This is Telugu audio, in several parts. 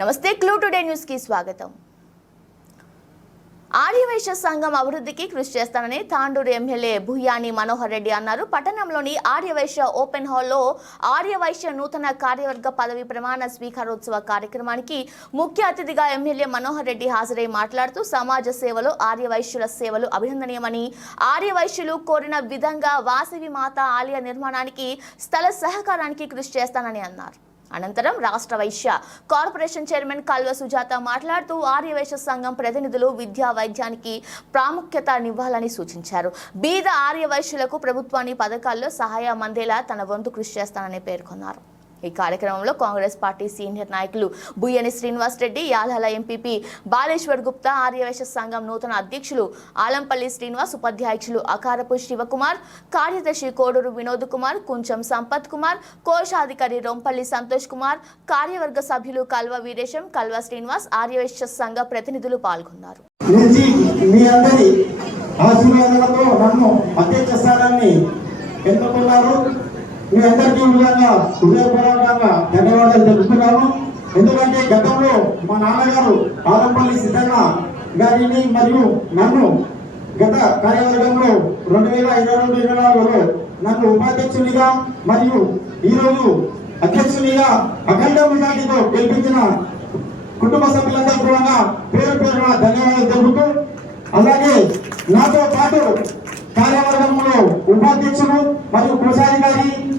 నమస్తే క్లూ టుడే న్యూస్కి స్వాగతం. ఆర్యవైశ్య సంఘం అభివృద్ధికి కృషి చేస్తానని తాండూరు ఎమ్మెల్యే భుయాని మనోహర్ రెడ్డి అన్నారు. పట్టణంలోని ఆర్యవైశ్య ఓపెన్ హాల్లో ఆర్యవైశ్య నూతన కార్యవర్గ పదవి ప్రమాణ స్వీకారోత్సవ కార్యక్రమానికి ముఖ్య అతిథిగా ఎమ్మెల్యే మనోహర్ రెడ్డి హాజరై మాట్లాడుతూ సమాజ సేవలు ఆర్యవైశ్యుల సేవలు అభినందనీయమని ఆర్యవైశ్యులు కోరిన విధంగా వాసవి మాత ఆలయ నిర్మాణానికి స్థల సహకారానికి కృషి చేస్తానని అన్నారు. అనంతరం రాష్ట్ర వైశ్య కార్పొరేషన్ చైర్మన్ కల్వ సుజాత మాట్లాడుతూ ఆర్యవైశ్య సంఘం ప్రతినిధులు విద్యా వైద్యానికి ప్రాముఖ్యతనివ్వాలని సూచించారు. బీద ఆర్యవైశ్యులకు ప్రభుత్వాన్ని పథకాల్లో సహాయం అందేలా తన వంతు కృషి చేస్తానని పేర్కొన్నారు. ఈ కార్యక్రమంలో కాంగ్రెస్ పార్టీ సీనియర్ నాయకులు బుయ్యని శ్రీనివాస్ రెడ్డి యాలాల ఎంపీపీ బాలేశ్వర్ గుప్తా ఆర్యవేశ సంఘం నూతన అధ్యక్షులు ఆలంపల్లి శ్రీనివాస్ ఉపాధ్యాయులు అకారపు శివకుమార్ కార్యదర్శి కోడూరు వినోద్ కుమార్ కుంచం సంపత్ కుమార్ కోశాధికారి రొంపల్లి సంతోష్ కుమార్ కార్యవర్గ సభ్యులు కల్వ వీరేశం కల్వ శ్రీనివాస్ ఆర్యవేశ సంఘ ప్రతినిధులు పాల్గొన్నారు. ఎందుకున్నారు? మీ అందరికీ విధంగా హృదయపూర్వకంగా ధన్యవాదాలు తెలుపుతున్నాను ఎందుకంటే గతంలో మా నాన్నగారు ఆదంపల్లి సిద్ధన్న గారిని మరియు నన్ను గత కార్యవర్గంలో రెండు వేల ఇరవై రెండు ఇరవై నాలుగులో నన్ను ఉపాధ్యక్షునిగా మరియు ఈరోజు అధ్యక్షునిగా అఖండ మెజార్టీతో గెలిపించిన కుటుంబ సభ్యులందరూ కూడా పేరు పేరున ధన్యవాదాలు తెలుపుతూ అలాగే నాతో పాటు కార్యవర్గంలో ఉపాధ్యక్షులు మరియు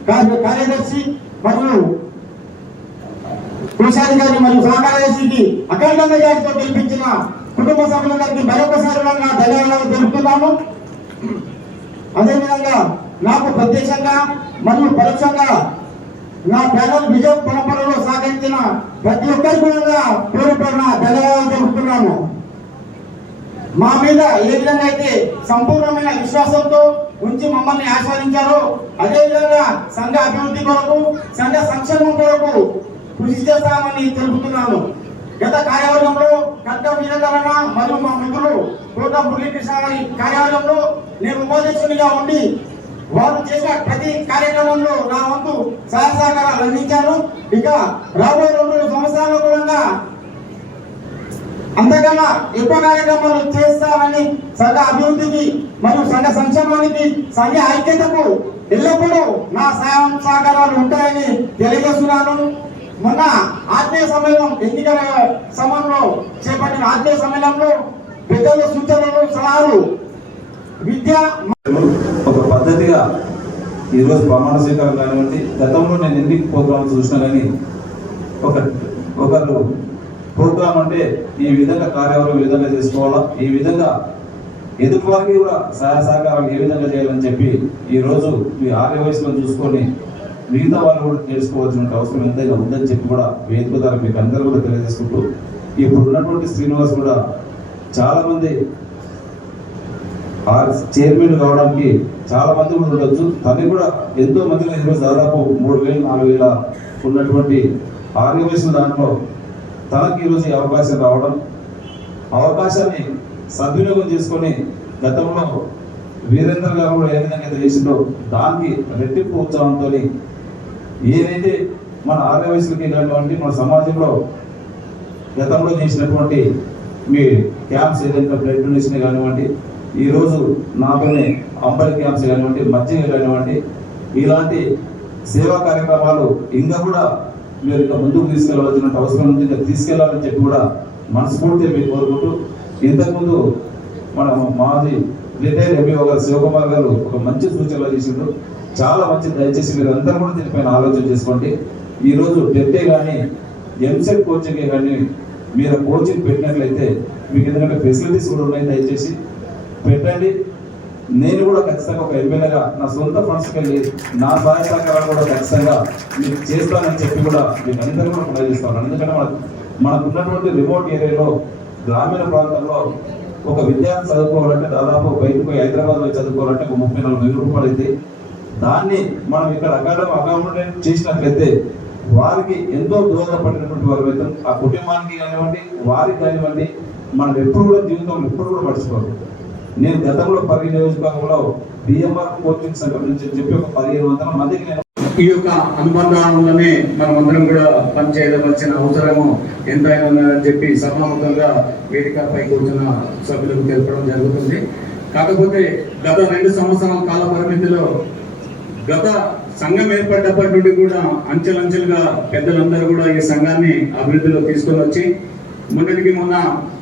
కార్యదర్శి మరియు కోశాధికారి మరియు సహకార్యదర్శికి అఖండ మెజార్టీతో గెలిపించిన కుటుంబ సభ్యులందరికీ మరొకసారి నా ధన్యవాదాలు తెలుపుతున్నాను. అదేవిధంగా నాకు ప్రత్యక్షంగా మరియు పరోక్షంగా నా ప్యానల్ విజయ పరంపరలో సహకరించిన ప్రతి ఒక్కరికి కూడా పేరు పేరున ధన్యవాదాలు తెలుపుతున్నాను. మా మీద ఏ విధంగా అయితే సంపూర్ణమైన విశ్వాసంతో ఉంచి మమ్మల్ని ఆస్వాదించారో అదే విధంగా సంఘ అభివృద్ధి కొరకు సంఘ సంక్షేమం కొరకు కృషి చేస్తామని తెలుపుతున్నాను. గత కార్యవర్గంలో కట్ట వీరకరణ మరియు మా మిత్రులు కోట మురళీకృష్ణ గారి కార్యాలయంలో నేను ఉపాధ్యక్షునిగా ఉండి వారు చేసిన ప్రతి కార్యక్రమంలో నా వంతు సహాయ సహకారాలు అందించాను ఇక రాబోయే రెండు సంవత్సరాల కూడా అంతకన్నా ఎక్కువ కార్యక్రమాలు చేస్తామని సంఘ అభివృద్ధికి మరియు సంఘ సంక్షేమానికి సంఘ ఐక్యతకు ఎల్లప్పుడూ నా సహాయం సహకారాలు ఉంటాయని తెలియజేస్తున్నాను. మొన్న ఆత్మీయ సమ్మేళనం ఎన్నికల సమయంలో చేపట్టిన ఆత్మీయ సమ్మేళనంలో పెద్దల సూచనలు సలహాలు విద్య ఒక పద్ధతిగా ఈరోజు ప్రమాణ స్వీకారం కానివ్వండి గతంలో నేను ఎన్ని ప్రోగ్రామ్స్ చూసినా కానీ ఒక ఒకరు ప్రోగ్రామ్ అంటే ఈ విధంగా కార్యవర్గం ఈ విధంగా చేసుకోవాలా? ఈ విధంగా ఎదుటి వారికి కూడా సహాయ సహకారాలు ఏ విధంగా చేయాలని చెప్పి ఈరోజు మీ ఆర్య వయసులో చూసుకొని మిగతా వాళ్ళు కూడా తెలుసుకోవాల్సిన అవసరం ఎంతైనా ఉందని చెప్పి కూడా వేదిక ద్వారా మీకు అందరూ కూడా తెలియజేసుకుంటూ ఇప్పుడు ఉన్నటువంటి శ్రీనివాస్ కూడా చాలామంది ఆ చైర్మన్ కావడానికి చాలా మంది కూడా ఉండొచ్చు. తనకి కూడా ఎంతో మంది ఈరోజు దాదాపు మూడు వేలు నాలుగు వేల ఉన్నటువంటి ఆర్య వయసుల దాంట్లో తనకి ఈరోజు ఈ అవకాశం రావడం అవకాశాన్ని సద్వినియోగం చేసుకొని గతంలో వీరేంద్ర గారు కూడా ఏ విధంగా అయితే చేసిందో దానికి రెట్టింపు ఉత్సాహంతో ఏదైతే మన ఆర్య వయసులకి కానివ్వండి మన సమాజంలో గతంలో చేసినటువంటి మీ క్యాంప్స్ ఏదైతే బ్లడ్ డొనేషన్ కానివ్వండి ఈరోజు నాతోనే అంబలి క్యాంప్స్ కానివ్వండి మధ్య కానివ్వండి ఇలాంటి సేవా కార్యక్రమాలు ఇంకా కూడా మీరు ఇంకా ముందుకు తీసుకెళ్ళవలసిన అవసరం ఉంది. ఇంకా తీసుకెళ్ళాలని చెప్పి కూడా మనస్ఫూర్తిగా మీరు కోరుకుంటూ ఇంతకుముందు మన మాది రిటైర్ ఎంబీఓ గారు శివకుమార్ గారు ఒక మంచి సూచనలు చేసిండ్రు. చాలా మంచి దయచేసి మీరు అందరూ కూడా దీనిపైన ఆలోచన చేసుకోండి. ఈరోజు డెబ్బే కానీ ఎంసెట్ కోచింగ్ కానీ మీరు కోచింగ్ పెట్టినట్లయితే మీకు ఎందుకంటే ఫెసిలిటీస్ కూడా ఉన్నాయి దయచేసి. పెట్టండి. నేను కూడా ఖచ్చితంగా ఒక ఎమ్మెల్యేగా నా సొంత ఫండ్స్కి వెళ్ళి నా సహాయ సహకారాలు కూడా ఖచ్చితంగా మీకు చేస్తానని చెప్పి కూడా మీకు అందరూ కూడా ప్రయత్నిస్తాను ఎందుకంటే మన మనకు ఉన్నటువంటి రిమోట్ ఏరియాలో గ్రామీణ ప్రాంతంలో ఒక విద్యార్థి చదువుకోవాలంటే దాదాపు బయటకు హైదరాబాద్లో చదువుకోవాలంటే ఒక ముప్పై నాలుగు వేల రూపాయలు అయితే దాన్ని మనం ఇక్కడ అకాడమీ అకామిడేట్ చేసినట్లయితే వారికి ఎంతో దోహదపడినటువంటి వారు అయితే ఆ కుటుంబానికి కానివ్వండి వారికి కానివ్వండి మనం ఎప్పుడు కూడా జీవితంలో ఎప్పుడు కూడా మర్చిపోరు. నేను గతంలో పరిగి నియోజకవర్గంలో బిఎంఆర్ కోచింగ్ సెంటర్ నుంచి చెప్పి ఒక పదిహేను వందల మందికి నేను ఈ యొక్క అనుబంధాలనే మనమందరం కూడా పనిచేయవలసిన అవసరము ఎంతైనా ఉన్నదని చెప్పి సభాముఖంగా వేదికపై కూర్చున్న సభ్యులకు తెలపడం జరుగుతుంది. కాకపోతే గత రెండు సంవత్సరాల కాల పరిమితిలో గత సంఘం ఏర్పడ్డప్పటి నుండి కూడా అంచెలంచెలుగా పెద్దలందరూ కూడా ఈ సంఘాన్ని అభివృద్ధిలో తీసుకొని వచ్చి మొన్నటికి మొన్న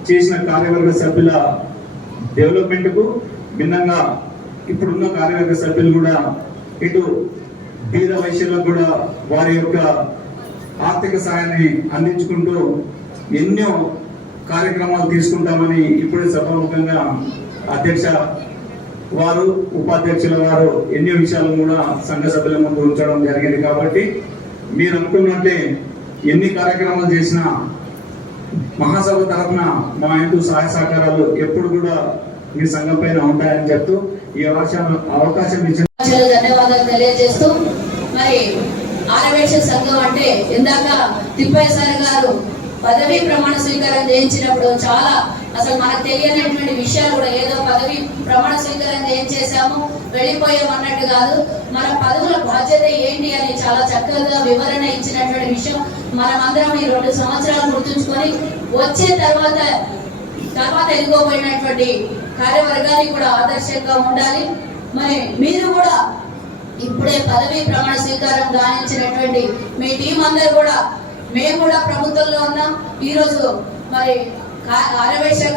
చేసిన కార్యవర్గ సభ్యుల డెవలప్మెంట్కు భిన్నంగా ఇప్పుడున్న కార్యవర్గ సభ్యులు కూడా ఇటు బీద వైశ్యులకు కూడా వారి యొక్క ఆర్థిక సాయాన్ని అందించుకుంటూ ఎన్నో కార్యక్రమాలు తీసుకుంటామని ఇప్పుడే సభాముఖంగా అధ్యక్ష వారు ఉపాధ్యక్షుల వారు ఎన్నో విషయాలను కూడా సంఘ సభ్యుల ముందు ఉంచడం జరిగింది. కాబట్టి మీరు అనుకున్నట్టే ఎన్ని కార్యక్రమాలు చేసినా మహాసభ తరఫున మా ఇంటూ సహాయ సహకారాలు ఎప్పుడు కూడా మీ సంఘం పైన ఉంటాయని చెప్తూ ఈ అవకాశం అవకాశం ఇచ్చిన ధన్యవాదాలు తెలియజేస్తూ మరి ఆరవేశ సంఘం అంటే ఇందాక తిప్పయ్య సార్ గారు పదవీ ప్రమాణ స్వీకారం చేయించినప్పుడు చాలా అసలు మనకు తెలియనటువంటి విషయాలు కూడా ఏదో పదవి ప్రమాణ స్వీకారం చేయించేసాము వెళ్ళిపోయామన్నట్టు కాదు. మన పదవుల బాధ్యత ఏంటి అని చాలా చక్కగా వివరణ ఇచ్చినటువంటి విషయం మనమందరం ఈ రెండు సంవత్సరాలు గుర్తుంచుకొని వచ్చే తర్వాత తర్వాత ఎదుగుపోయినటువంటి కార్యవర్గానికి కూడా ఆదర్శంగా ఉండాలి. మరి మీరు కూడా ఇప్పుడే పదవి ప్రమాణ స్వీకారం గానించినటువంటి మీ టీం అందరు కూడా మేము కూడా ప్రభుత్వంలో ఉన్నాం. ఈరోజు మరి కా-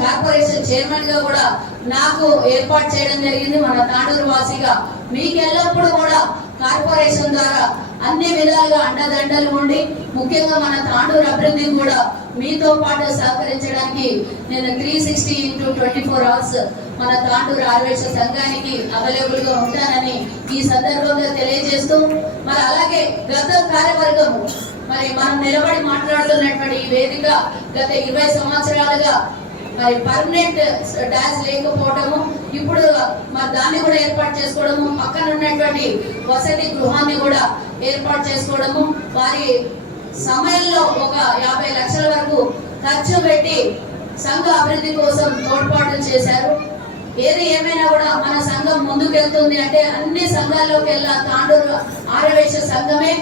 కార్పొరేషన్ చైర్మన్గా కూడా నాకు ఏర్పాటు చేయడం జరిగింది. మన తాండూరు వాసిగా మీకు ఎల్లప్పుడూ కూడా కార్పొరేషన్ ద్వారా అన్ని విధాలుగా అండదండలు ఉండి ముఖ్యంగా మన తాండూరు అభివృద్ధిని కూడా మీతో పాటు సహకరించడానికి నేను three sixty into twenty four hours మన తాండూరు ఆర్వేశ సంఘానికి అవైలబుల్గా ఉంటానని ఈ సందర్భంగా తెలియజేస్తూ మరి అలాగే గత కార్యవర్గము మరి మనం నిలబడి మాట్లాడుతున్నటువంటి ఈ వేదిక గత ఇరవై సంవత్సరాలుగా మరి పర్మనెంట్ డాన్స్ లేకపోవడము ఇప్పుడు మరి దాన్ని కూడా ఏర్పాటు చేసుకోవడము పక్కన ఉన్నటువంటి వసతి గృహాన్ని కూడా ఏర్పాటు చేసుకోవడము వారి సమయంలో ఒక యాభై లక్షల వరకు ఖర్చు పెట్టి సంఘ అభివృద్ధి కోసం తోడ్పాటు చేశారు. ఏది ఏమైనా కూడా మన సంఘం ముందుకెళ్తుంది అంటే అన్ని సంఘాల్లోకి వెళ్ళా తాండూరు ఆరవేశ సంఘమే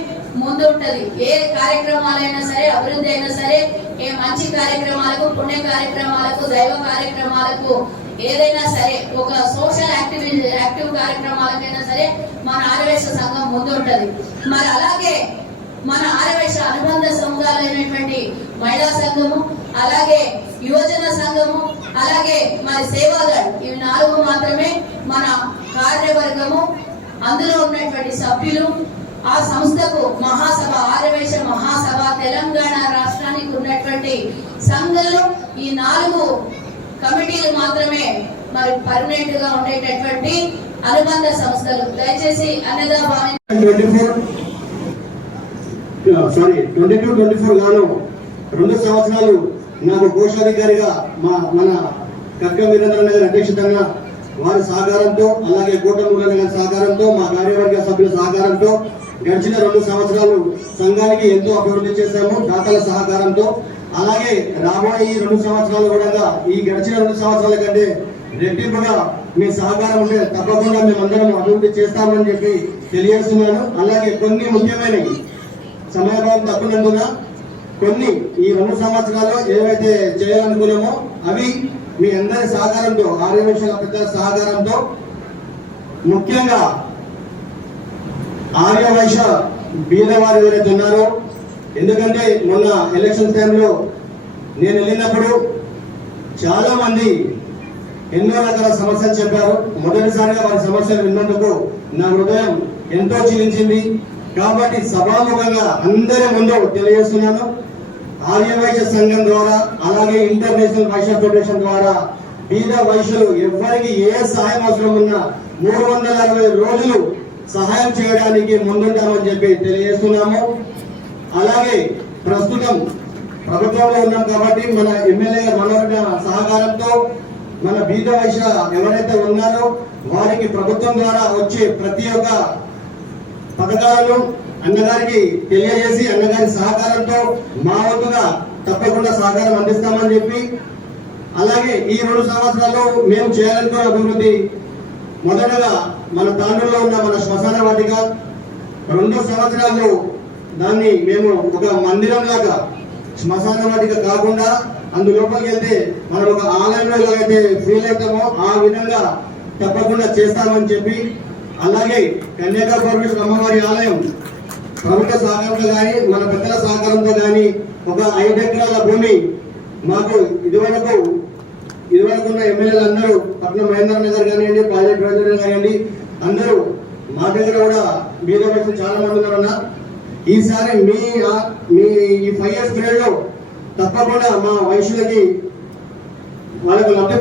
ముందుంటది. ఏ కార్యక్రమాలైనా సరే అభివృద్ధి అయినా సరే ఏ మంచి కార్యక్రమాలకు పుణ్య కార్యక్రమాలకు దైవ కార్యక్రమాలకు ఏదైనా సరే ఒక సోషల్ యాక్టివ్ యాక్టివ్ కార్యక్రమాలకైనా సరే మన ఆరవేశ సంఘం ముందుంటది. మరి అలాగే మన ఆరవేశ అనుబంధ సంఘాలైనటువంటి మహిళా సంఘము అలాగే యువజన సంఘము అలాగే మరి సేవాదళ్ ఇవి నాలుగు మాత్రమే మన కార్యవర్గము. అందులో ఉన్నటువంటి సభ్యులు ఆ సంస్థకు మహాసభ ఆరవేశ మహాసభ తెలంగాణ రాష్ట్రానికి ఉన్నటువంటి సంఘంలో ఈ నాలుగు కమిటీలు మాత్రమే మరి పర్మనెంట్గా ఉండేటటువంటి అనుబంధ సంస్థలు. దయచేసి అన్నదా sorry twenty two twenty four గాను రెండు సంవత్సరాలు నాకు కోశాధికారిగా మా మన కక్క వీరేంద్ర గారి అధ్యక్షతంగా వారి సహకారంతో అలాగే కూటమి గారి సహకారంతో మా కార్యవర్గ సభ్యుల సహకారంతో గడిచిన రెండు సంవత్సరాలు సంఘానికి ఎంతో అభివృద్ధి చేశాము దాతల సహకారంతో. అలాగే రాబోయే ఈ రెండు సంవత్సరాలు కూడా ఈ గడిచిన రెండు సంవత్సరాల కంటే రెట్టింపుగా మీ సహకారం ఉంటే తప్పకుండా మేమందరం అభివృద్ధి చేస్తామని చెప్పి తెలియజేస్తున్నాను. అలాగే కొన్ని ముఖ్యమైనవి సమయభావం తక్కువనందున కొన్ని ఈ రెండు సంవత్సరాల్లో ఏవైతే చేయాలనుకున్నామో అవి మీ అందరి సహకారంతో ఆర్యవేశాల పెద్ద సహకారంతో ముఖ్యంగా ఆర్యవైశ్య బీదవారు ఎవరైతే ఉన్నారో. ఎందుకంటే మొన్న ఎలక్షన్ టైంలో నేను వెళ్ళినప్పుడు చాలామంది ఎన్నో రకాల సమస్యలు చెప్పారు. మొదటిసారిగా వారి సమస్యలు విన్నందుకు నా హృదయం ఎంతో చిలించింది. కాబట్టి సభాముఖంగా అందరి ముందు తెలియజేస్తున్నాను. ఆర్యవైశ్య సంఘం ద్వారా అలాగే ఇంటర్నేషనల్ వైశ్య ఫెడరేషన్ ద్వారా బీద వైశ్యులు ఎవరికి ఏ సహాయం అవసరం ఉన్నా మూడు వందల అరవై రోజులు సహాయం చేయడానికి ముందుంటామని చెప్పి తెలియజేస్తున్నాము. అలాగే ప్రస్తుతం ప్రభుత్వంలో ఉన్నాం కాబట్టి మన ఎమ్మెల్యే గారు సహకారంతో మన బీద వైశ్య ఎవరైతే ఉన్నారో వారికి ప్రభుత్వం ద్వారా వచ్చే ప్రతి ఒక్క పథకాలను అన్నగారికి తెలియజేసి అన్నగారి సహకారంతో మా వంతుగా తప్పకుండా సహకారం అందిస్తామని చెప్పి అలాగే ఈ రెండు సంవత్సరాల్లో మేము చేయాలనుకున్న అభివృద్ధి మొదటగా మన తాండూరులో ఉన్న మన శ్మశాన వాటిక రెండు సంవత్సరాలు దాన్ని మేము ఒక మందిరం లాగా శ్మశాన వాటిక కాకుండా అందులోపలికి వెళ్తే మనం ఒక ఆలయంలో ఎలాగైతే ఫీల్ అవుతామో ఆ విధంగా తప్పకుండా చేస్తామని చెప్పి అలాగే కన్యాక అమ్మవారి ఆలయం ప్రభుత్వ సహకారంతో కానీ మన పెద్దల సహకారంతో కానీ ఒక ఐదు ఎకరాల భూమి మాకు ఇదివరకు ఇదివరకు ఉన్న ఎమ్మెల్యేలు అందరూ పట్నం మహేంద్ర నగర్ కానివ్వండి ప్రాజెక్ట్ రాజేంద్ర కానివ్వండి అందరూ మా దగ్గర కూడా మీద వచ్చిన చాలా మంది ఉన్నారు ఈసారి మీ మీ ఈ ఫైవ్ ఇయర్స్ పీరియడ్లో తప్పకుండా మా వయసులకి వాళ్ళకు లబ్ధి